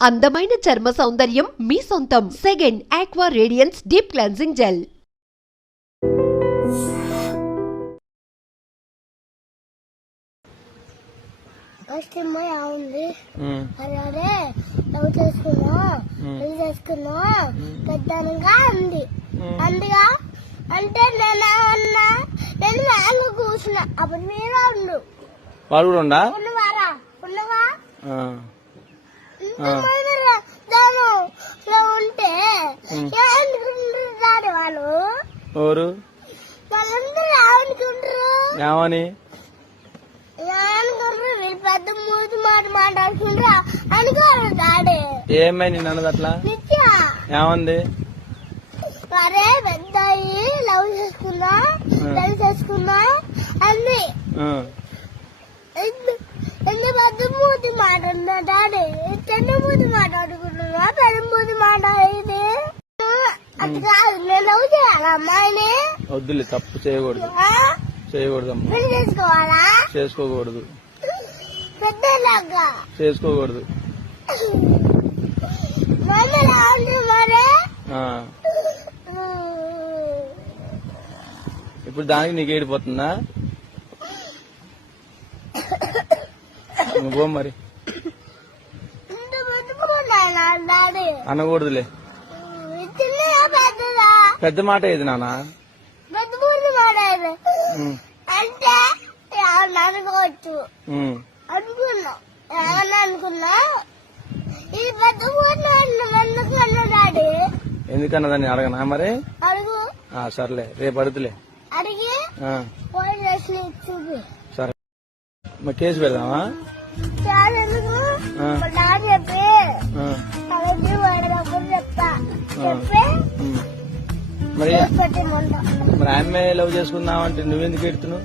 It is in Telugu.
అందమైన చర్మ సౌందర్యం మీ సొంతం. Second aqua radiance deep cleansing gel first అమ్మాయి ఉంది ఉమ్, అలాగే లవ్ చేసుకున్నా పెళ్ళి చేసుకున్నా పెద్దనగా అంది అందుగా అంటే నేను అన్నా నేను మేలు కూర్చున్నా అప్పుడు మీరు ఉండు వాడు కూడా ఉండా ఉన్నవారా ఉన్నవా ఎవరు? ఏమని? పెద్ద మూతి మాట మాట్లాడుకుంటారు. అనుకోరు దాడే. ఏమై నిన్ను అట్లా? ఏమంది? మరే పెద్దాయి లవ్ చేసుకున్నా లవ్ చేసుకున్నా ఎందు- ఎందు పెద్ద మూతి మాట్లాడుతున్నా డాడీ మాట్లాడేది. అది కాదు నేను లవ్ చేయాలా అమ్మాయిని? వద్దులే తప్పు చేయకూడదు? చేయకూడదు అమ్మ పెళ్ళి చేసుకోవాలా? చేసుకోకూడదు. పెద్దలాగా చేసుకోకూడదు. మమ్మీ రావాలి మరే. ఆ, ఇప్పుడు దానికి నీకు ఏడిపోతుందా? నువ్వు పో మరి. అనకూడదులే. పెద్ద మాట ఏది ఉమ్, అంటే అనుకోవచ్చు. అనుకున్నా. అనుకున్నా? ఇది పెద్ద ఫోన్ ఎందుకన్నా డాడీ ఎందుకన్నదాన్ని అడగనా మరి? అడుగు. సర్లే రేపు అడుగుతులే. అడిగి? సరే. మరి కేసు పెడదామా? మరి మరి ఆమె లవ్ చేసుకుందాం అంటే నువ్వెందుకు ఎడుతున్నావు